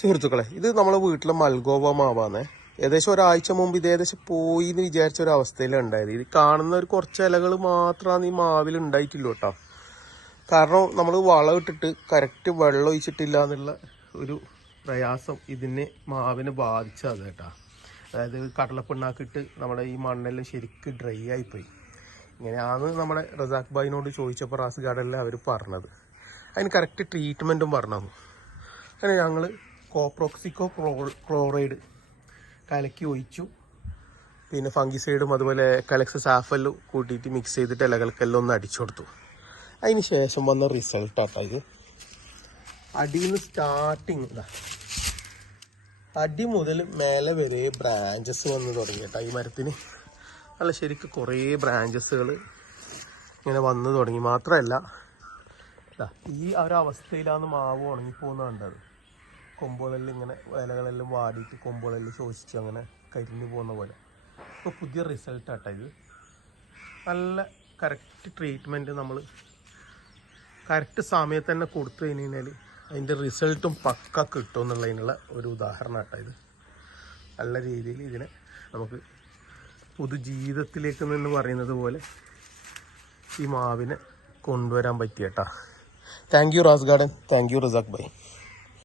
സുഹൃത്തുക്കളെ, ഇത് നമ്മളെ വീട്ടിലെ മൽഗോവ മാവാണ്. ഏകദേശം ഒരാഴ്ച മുമ്പ് ഇത് ഏകദേശം പോയി എന്ന് വിചാരിച്ച ഒരു അവസ്ഥയിലാണ് ഉണ്ടായത്. ഇത് കാണുന്ന ഒരു കുറച്ച് ഇലകൾ മാത്രമാണ് ഈ മാവിൽ ഉണ്ടായിട്ടില്ല കേട്ടോ. കാരണം നമ്മൾ വളം ഇട്ടിട്ട് കറക്റ്റ് വെള്ളം ഒഴിച്ചിട്ടില്ല എന്നുള്ള ഒരു പ്രയാസം ഇതിനെ മാവിനെ ബാധിച്ചത് കേട്ടോ. അതായത് കടലപ്പിണ്ണാക്കിട്ട് നമ്മുടെ ഈ മണ്ണെല്ലാം ശരിക്കും ഡ്രൈ ആയിപ്പോയി. ഇങ്ങനെയാണ് നമ്മുടെ റസാഖ് ഭായിനോട് ചോദിച്ചപ്പോൾ റാസ് ഗാർഡനിൽ അവർ പറഞ്ഞത്. അതിന് കറക്റ്റ് ട്രീറ്റ്മെൻറ്റും പറഞ്ഞു. അങ്ങനെ ഞങ്ങൾ കോപ്രോക്സിക്കോ ക്ലോറൈഡ് കലക്കി ഒഴിച്ചു. പിന്നെ ഫംഗിസൈഡും അതുപോലെ കലക്സ് സാഫെല്ലാം കൂട്ടിയിട്ട് മിക്സ് ചെയ്തിട്ട് ഇലകൾക്കെല്ലാം ഒന്ന് അടിച്ചു കൊടുത്തു. അതിന് ശേഷം വന്ന റിസൾട്ടാട്ടോ ഇത്. അടിയിൽ നിന്ന് സ്റ്റാർട്ടിങ് അടി മുതൽ മേലെ വരെ ബ്രാഞ്ചസ് വന്ന് തുടങ്ങി കേട്ടോ. ഈ മരത്തിന് നല്ല ശരിക്കും കുറേ ബ്രാഞ്ചസുകൾ ഇങ്ങനെ വന്ന് തുടങ്ങി. മാത്രമല്ല ഈ ഒരവസ്ഥയിലാണ് മാവ് ഉണങ്ങിപ്പോകുന്നത് കണ്ടത്. കൊമ്പുകളെല്ലാം ഇങ്ങനെ ഇലകളെല്ലാം വാടിയിട്ട് കൊമ്പുകളെല്ലാം ശോഷിച്ച് അങ്ങനെ കരിഞ്ഞു പോകുന്ന പോലെ. ഇപ്പോൾ പുതിയ റിസൾട്ടാട്ടോ ഇത്. നല്ല കറക്റ്റ് ട്രീറ്റ്മെൻറ്റ് നമ്മൾ കറക്റ്റ് സമയത്ത് തന്നെ കൊടുത്തു കഴിഞ്ഞാൽ അതിൻ്റെ റിസൾട്ടും പക്ക കിട്ടും എന്നുള്ളതിനുള്ള ഒരു ഉദാഹരണം കേട്ടോ ഇത്. നല്ല രീതിയിൽ ഇതിനെ നമുക്ക് പുതുജീവിതത്തിലേക്ക് നിന്ന് പറയുന്നത് പോലെ ഈ മാവിനെ കൊണ്ടുവരാൻ പറ്റിയ കേട്ടോ. Thank you Raz garden, thank you Razak bhai.